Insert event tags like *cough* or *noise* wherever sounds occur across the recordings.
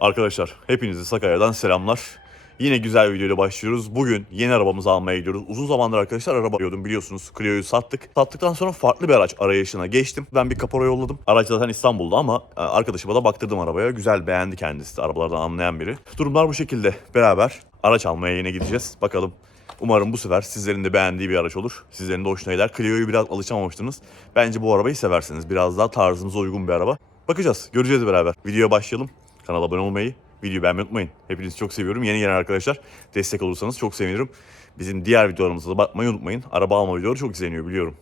Arkadaşlar hepinize Sakarya'dan selamlar. Yine güzel bir videoyla başlıyoruz. Bugün yeni arabamızı almaya gidiyoruz. Uzun zamandır arkadaşlar araba arıyordum biliyorsunuz. Clio'yu sattık. Sattıktan sonra farklı bir araç arayışına geçtim. Ben bir kapora yolladım. Araç zaten İstanbul'da ama e, arkadaşıma da baktırdım arabaya. Güzel beğendi kendisi de arabalardan anlayan biri. Durumlar bu şekilde. Beraber araç almaya yine gideceğiz. Bakalım. Umarım bu sefer sizlerin de beğendiği bir araç olur. Sizlerin de hoşuna gider. Clio'yu biraz alışamamıştınız. Bence bu arabayı seversiniz. Biraz daha tarzımıza uygun bir araba. Bakacağız. Göreceğiz beraber. Videoya başlayalım. Kanala abone olmayı, videoyu beğenmeyi unutmayın. Hepinizi çok seviyorum. Yeni gelen arkadaşlar destek olursanız çok sevinirim. Bizim diğer videolarımıza da bakmayı unutmayın. Araba alma videoları çok izleniyor biliyorum.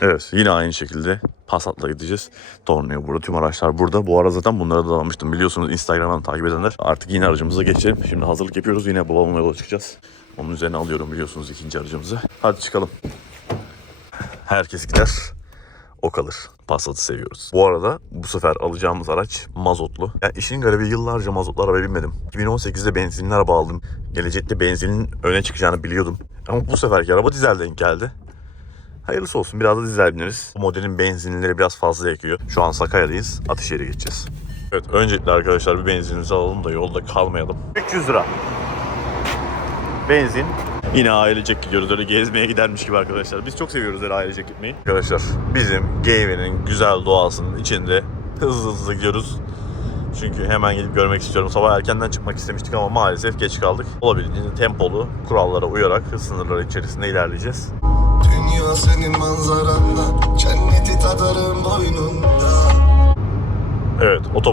Evet yine aynı şekilde Passat'la gideceğiz. Torneo burada tüm araçlar burada. Bu ara zaten bunlara da almıştım biliyorsunuz Instagram'dan takip edenler. Artık yine aracımıza geçelim. Şimdi hazırlık yapıyoruz yine babamla yola çıkacağız. Onun üzerine alıyorum biliyorsunuz ikinci aracımızı. Hadi çıkalım. Herkes gider. O kalır. Passat'ı seviyoruz. Bu arada bu sefer alacağımız araç mazotlu. Ya işin garibi yıllarca mazotlu araba binmedim. 2018'de benzinli araba aldım. Gelecekte benzinin öne çıkacağını biliyordum. Ama bu seferki araba dizel denk geldi. Hayırlısı olsun biraz da dizel bineriz. Bu modelin benzinleri biraz fazla yakıyor. Şu an Sakarya'dayız. Atışehir'e geçeceğiz. Evet öncelikle arkadaşlar bir benzinimizi alalım da yolda kalmayalım. 300 lira. Benzin. Yine ailecek gidiyoruz öyle gezmeye gidermiş gibi arkadaşlar. Biz çok seviyoruz öyle ailecek gitmeyi. Arkadaşlar bizim Geyve'nin güzel doğasının içinde hızlı hızlı gidiyoruz. Çünkü hemen gidip görmek istiyorum. Sabah erkenden çıkmak istemiştik ama maalesef geç kaldık. Olabildiğince tempolu kurallara uyarak hız sınırları içerisinde ilerleyeceğiz. Dünya senin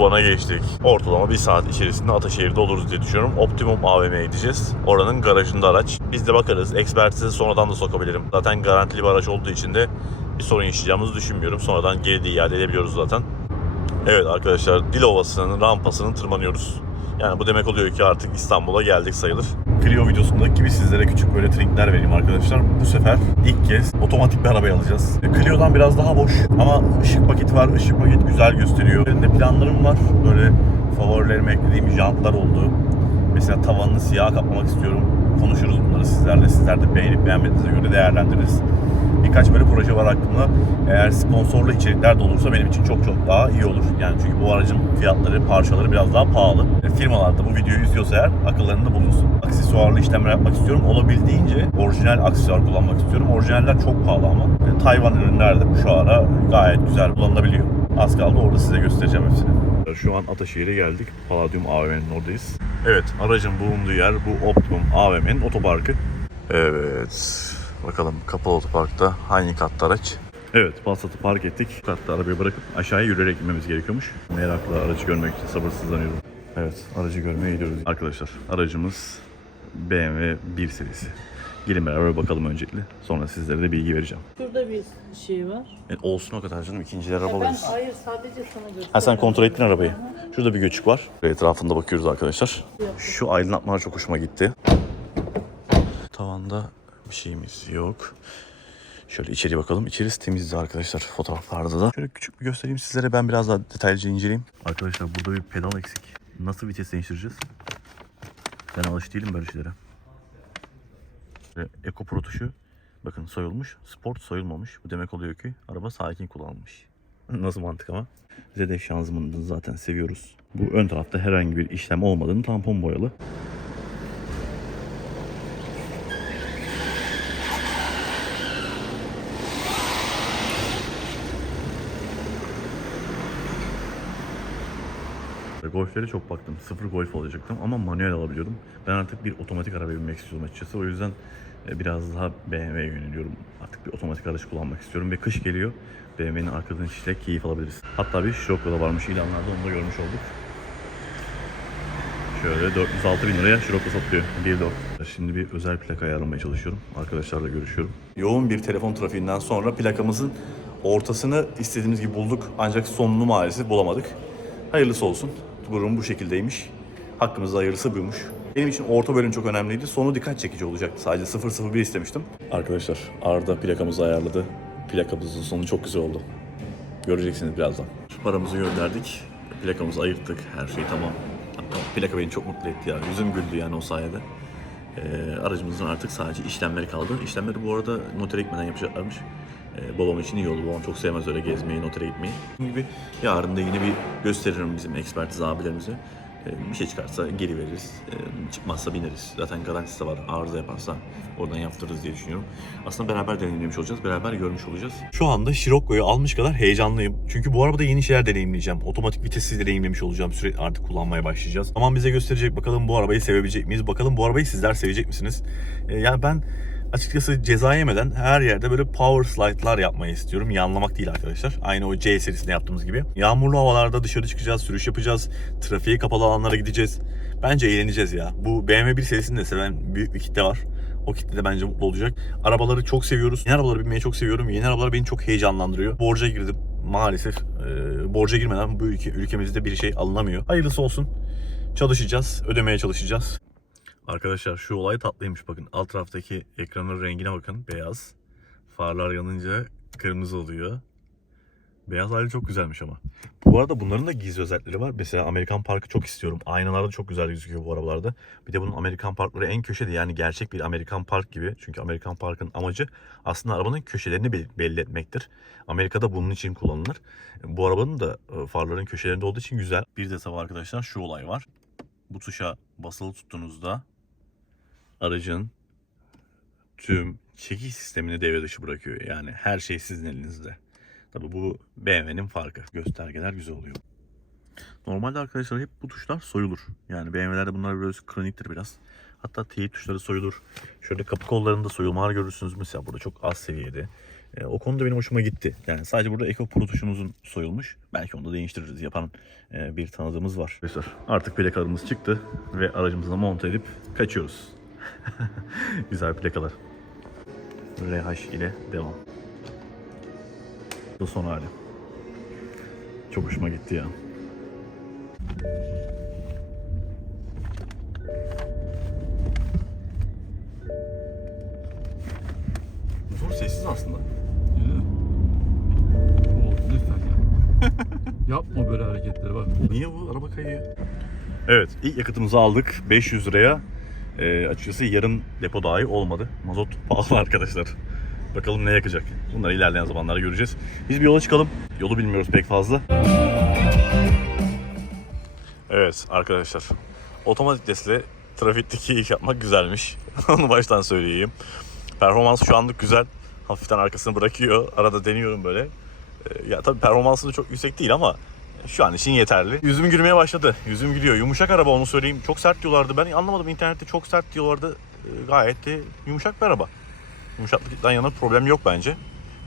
otobana geçtik. Ortalama bir saat içerisinde Ataşehir'de oluruz diye düşünüyorum. Optimum AVM'ye gideceğiz. Oranın garajında araç. Biz de bakarız. Ekspertize sonradan da sokabilirim. Zaten garantili bir araç olduğu için de bir sorun yaşayacağımızı düşünmüyorum. Sonradan geri de iade edebiliyoruz zaten. Evet arkadaşlar Dilovası'nın rampasını tırmanıyoruz. Yani bu demek oluyor ki artık İstanbul'a geldik sayılır. Clio videosundaki gibi sizlere küçük böyle trinkler vereyim arkadaşlar. Bu sefer ilk kez otomatik bir arabayı alacağız. Clio'dan biraz daha boş ama ışık paketi var. Işık paketi güzel gösteriyor. Benim de planlarım var. Böyle favorilerime eklediğim jantlar oldu. Mesela tavanını siyah kaplamak istiyorum. Konuşuruz bunları sizlerle. Sizler de beğenip beğenmediğinize göre değerlendiririz. Birkaç böyle proje var aklımda. Eğer sponsorlu içerikler de olursa benim için çok çok daha iyi olur. Yani çünkü bu aracın fiyatları, parçaları biraz daha pahalı. E, firmalar da bu videoyu izliyorsa eğer akıllarında bulunsun. Aksesuarlı işlemler yapmak istiyorum. Olabildiğince orijinal aksesuar kullanmak istiyorum. Orijinaller çok pahalı ama. E, Tayvan ürünler de şu ara gayet güzel kullanılabiliyor. Az kaldı orada size göstereceğim hepsini. Şu an Ataşehir'e geldik. Palladium AVM'nin oradayız. Evet, aracın bulunduğu yer bu Optimum AVM'nin otoparkı. Evet. Bakalım kapalı otoparkta hangi katta araç? Evet, Passat'ı park ettik. Katta arabayı bırakıp aşağıya yürüyerek inmemiz gerekiyormuş. Merakla aracı görmek için sabırsızlanıyorum. Evet, aracı görmeye gidiyoruz. Arkadaşlar, aracımız BMW 1 serisi. Gelin beraber bakalım öncelikle. Sonra sizlere de bilgi vereceğim. Şurada bir şey var. Yani olsun o kadar canım. ikinciler araba Ben alırız. hayır sadece sana gösterdim. Ha sen kontrol ettin arabayı. Şurada bir göçük var. Etrafında bakıyoruz arkadaşlar. Şu aydınlatmalar çok hoşuma gitti. Tavanda bir şeyimiz yok. Şöyle içeri bakalım. İçerisi temizdi arkadaşlar fotoğraflarda da. Şöyle küçük bir göstereyim sizlere. Ben biraz daha detaylıca inceleyeyim. Arkadaşlar burada bir pedal eksik. Nasıl vites değiştireceğiz? Ben alış değilim böyle şeylere. Eco Pro tuşu bakın soyulmuş. Sport soyulmamış. Bu demek oluyor ki araba sakin kullanılmış. *laughs* Nasıl mantık ama? Bize de şanzımanını zaten seviyoruz. Bu ön tarafta herhangi bir işlem olmadığını tampon boyalı. Golf'lere çok baktım. Sıfır golf alacaktım ama manuel alabiliyordum. Ben artık bir otomatik arabaya binmek istiyorum açıkçası. O yüzden e, biraz daha BMW'ye yöneliyorum. Artık bir otomatik araç kullanmak istiyorum ve kış geliyor. BMW'nin arkadan işle keyif alabiliriz. Hatta bir Scirocco da varmış ilanlarda onu da görmüş olduk. Şöyle 406 bin liraya Scirocco satılıyor. 1.4. Şimdi bir özel plaka ayarlamaya çalışıyorum. Arkadaşlarla görüşüyorum. Yoğun bir telefon trafiğinden sonra plakamızın ortasını istediğimiz gibi bulduk. Ancak sonunu maalesef bulamadık. Hayırlısı olsun. Durum bu şekildeymiş. Hakkımızda hayırlısı buymuş. Benim için orta bölüm çok önemliydi. Sonu dikkat çekici olacaktı. Sadece 001 istemiştim. Arkadaşlar Arda plakamızı ayarladı. Plakamızın sonu çok güzel oldu. Göreceksiniz birazdan. Paramızı gönderdik. Plakamızı ayırttık. Her şey tamam. Plaka beni çok mutlu etti ya. Yüzüm güldü yani o sayede. Ee, aracımızın artık sadece işlemleri kaldı. İşlemleri bu arada notere gitmeden yapacaklarmış. Ee, babam için iyi oldu. Babam çok sevmez öyle gezmeyi, notere gitmeyi. Dediğim gibi yarın da yine bir gösteririm bizim ekspertiz abilerimize. Ee, bir şey çıkarsa geri veririz. Ee, çıkmazsa bineriz. Zaten garantisi de var. Arıza yaparsa oradan yaptırırız diye düşünüyorum. Aslında beraber deneyimlemiş olacağız. Beraber görmüş olacağız. Şu anda Scirocco'yu almış kadar heyecanlıyım. Çünkü bu arabada yeni şeyler deneyimleyeceğim. Otomatik vitesi deneyimlemiş olacağım. Sürekli artık kullanmaya başlayacağız. Aman bize gösterecek. Bakalım bu arabayı sevebilecek miyiz? Bakalım bu arabayı sizler sevecek misiniz? Ee, yani ben açıkçası ceza yemeden her yerde böyle power slide'lar yapmayı istiyorum. Yanlamak değil arkadaşlar. Aynı o C serisinde yaptığımız gibi. Yağmurlu havalarda dışarı çıkacağız, sürüş yapacağız. Trafiğe kapalı alanlara gideceğiz. Bence eğleneceğiz ya. Bu BMW 1 serisini de seven büyük bir kitle var. O kitle de bence mutlu olacak. Arabaları çok seviyoruz. Yeni arabaları binmeyi çok seviyorum. Yeni arabalar beni çok heyecanlandırıyor. Borca girdim. Maalesef e, borca girmeden bu ülke, ülkemizde bir şey alınamıyor. Hayırlısı olsun. Çalışacağız. Ödemeye çalışacağız. Arkadaşlar şu olay tatlıymış bakın. Alt taraftaki ekranın rengine bakın. Beyaz. Farlar yanınca kırmızı oluyor. Beyaz hali çok güzelmiş ama. Bu arada bunların da gizli özellikleri var. Mesela Amerikan Park'ı çok istiyorum. Aynalarda çok güzel gözüküyor bu arabalarda. Bir de bunun Amerikan Parkları en köşede yani gerçek bir Amerikan Park gibi. Çünkü Amerikan Park'ın amacı aslında arabanın köşelerini bel- belli etmektir. Amerika'da bunun için kullanılır. Bu arabanın da e, farların köşelerinde olduğu için güzel. Bir de tabii arkadaşlar şu olay var. Bu tuşa basılı tuttuğunuzda aracın tüm çekiş sistemini devre dışı bırakıyor. Yani her şey sizin elinizde. Tabii bu BMW'nin farkı. Göstergeler güzel oluyor. Normalde arkadaşlar hep bu tuşlar soyulur. Yani BMW'lerde bunlar biraz kroniktir biraz. Hatta teyit tuşları soyulur. Şöyle kapı kollarında soyulmalar görürsünüz mesela burada çok az seviyede. E, o konuda benim hoşuma gitti. Yani sadece burada Eco Pro tuşumuzun soyulmuş. Belki onu da değiştiririz yapan e, bir tanıdığımız var. Arkadaşlar artık plakalarımız çıktı ve aracımıza monte edip kaçıyoruz. *laughs* Güzel plakalar. RH ile devam. Bu son hali. Çok hoşuma gitti ya. Motor sessiz aslında. Oğlum lütfen ya. *laughs* Yapma böyle hareketleri bak. Niye bu araba kayıyor? Evet ilk yakıtımızı aldık 500 liraya. Ee, açıkçası yarım depo dahi olmadı. Mazot pahalı *laughs* arkadaşlar. Bakalım ne yakacak. Bunları ilerleyen zamanlarda göreceğiz. Biz bir yola çıkalım. Yolu bilmiyoruz pek fazla. Evet arkadaşlar. Otomatik vitesle trafikteki iş yapmak güzelmiş. *laughs* Onu baştan söyleyeyim. Performans şu anlık güzel. Hafiften arkasını bırakıyor. Arada deniyorum böyle. Ee, Ya tabii performansı da çok yüksek değil ama şu an için yeterli. Yüzüm gülmeye başladı. Yüzüm gülüyor. Yumuşak araba onu söyleyeyim. Çok sert diyorlardı. Ben anlamadım internette çok sert diyorlardı. Ee, Gayet de yumuşak bir araba. Yumuşaklıktan yana problem yok bence.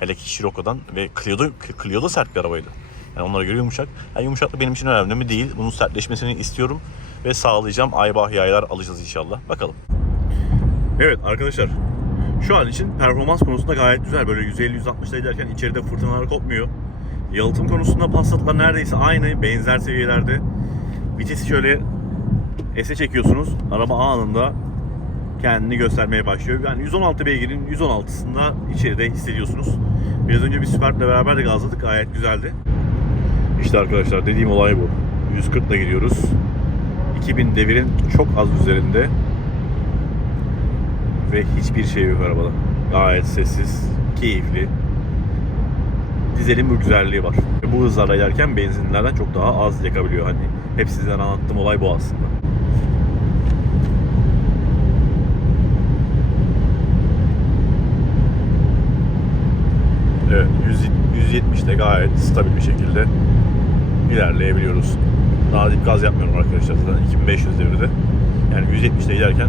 Hele ki Scirocco'dan ve Clio'da, Clio'da sert bir arabaydı. Yani onlara göre yumuşak. Yani yumuşaklık benim için önemli mi değil. Bunun sertleşmesini istiyorum ve sağlayacağım. Aybah yaylar alacağız inşallah. Bakalım. Evet arkadaşlar. Şu an için performans konusunda gayet güzel. Böyle 150-160'da giderken içeride fırtınalar kopmuyor. Yalıtım konusunda Passat'lar neredeyse aynı. Benzer seviyelerde. Vitesi şöyle S'e çekiyorsunuz. Araba anında kendini göstermeye başlıyor. Yani 116 beygirin 116'sında içeride hissediyorsunuz. Biraz önce bir Superb'le beraber de gazladık. Gayet güzeldi. İşte arkadaşlar dediğim olay bu. 140 ile gidiyoruz. 2000 devirin çok az üzerinde. Ve hiçbir şey yok arabada. Gayet sessiz, keyifli. Dizelin bu güzelliği var. Ve bu hızlarla giderken benzinlerden çok daha az yakabiliyor. Hani hep sizden anlattığım olay bu aslında. Evet, 170'de gayet stabil bir şekilde ilerleyebiliyoruz. Daha dip gaz yapmıyorum arkadaşlar zaten 2500 devirde. Yani 170'de giderken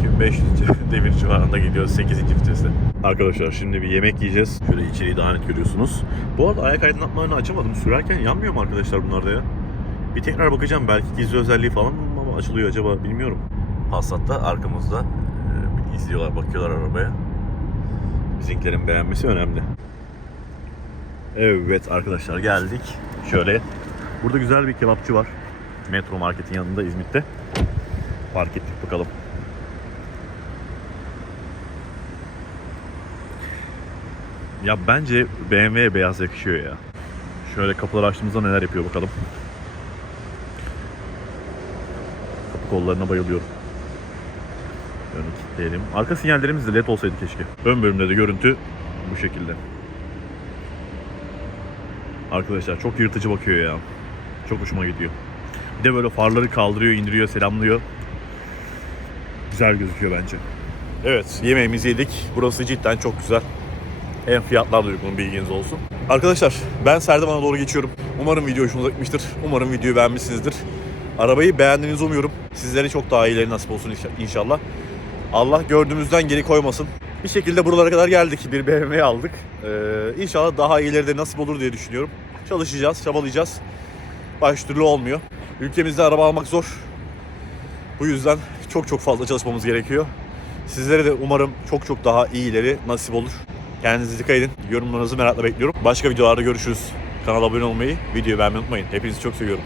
2500 *laughs* devir civarında gidiyoruz 8. viteste. Arkadaşlar şimdi bir yemek yiyeceğiz. Şöyle içeriği daha net görüyorsunuz. Bu arada ayak aydınlatmalarını açamadım. Sürerken yanmıyor mu arkadaşlar bunlarda ya? Bir tekrar bakacağım. Belki gizli özelliği falan mı açılıyor acaba bilmiyorum. Passat'ta arkamızda e, izliyorlar, bakıyorlar arabaya. Bizimkilerin beğenmesi önemli. Evet arkadaşlar geldik. Şöyle burada güzel bir kebapçı var. Metro Market'in yanında İzmit'te. Fark ettik bakalım. Ya bence BMW'ye beyaz yakışıyor ya. Şöyle kapıları açtığımızda neler yapıyor bakalım. Kapı kollarına bayılıyorum. Önü kilitleyelim. Arka sinyallerimiz de led olsaydı keşke. Ön bölümde de görüntü bu şekilde. Arkadaşlar çok yırtıcı bakıyor ya. Çok hoşuma gidiyor. Bir de böyle farları kaldırıyor, indiriyor, selamlıyor. Güzel gözüküyor bence. Evet, yemeğimizi yedik. Burası cidden çok güzel. Hem fiyatlar da uygun bilginiz olsun. Arkadaşlar ben Serdivan'a doğru geçiyorum. Umarım video hoşunuza gitmiştir. Umarım videoyu beğenmişsinizdir. Arabayı beğendiğinizi umuyorum. Sizlere çok daha iyileri nasip olsun inşa- inşallah. Allah gördüğümüzden geri koymasın. Bir şekilde buralara kadar geldik. Bir BMW aldık. Ee, inşallah daha iyileri de nasip olur diye düşünüyorum. Çalışacağız, çabalayacağız. Baş türlü olmuyor. Ülkemizde araba almak zor. Bu yüzden çok çok fazla çalışmamız gerekiyor. Sizlere de umarım çok çok daha iyileri nasip olur. Kendinize dikkat edin. Yorumlarınızı merakla bekliyorum. Başka videolarda görüşürüz. Kanala abone olmayı, videoyu beğenmeyi unutmayın. Hepinizi çok seviyorum.